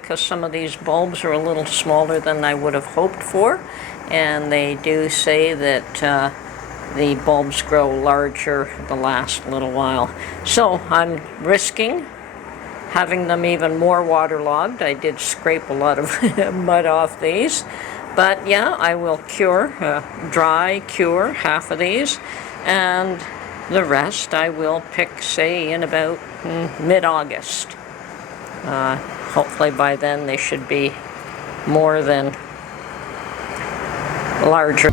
because some of these bulbs are a little smaller than I would have hoped for, and they do say that the bulbs grow larger the last little while. So I'm risking having them even more waterlogged. I did scrape a lot of mud off these, but yeah, I will dry cure half of these, and the rest I will pick, say, in about mid-August. Hopefully by then they should be more than larger.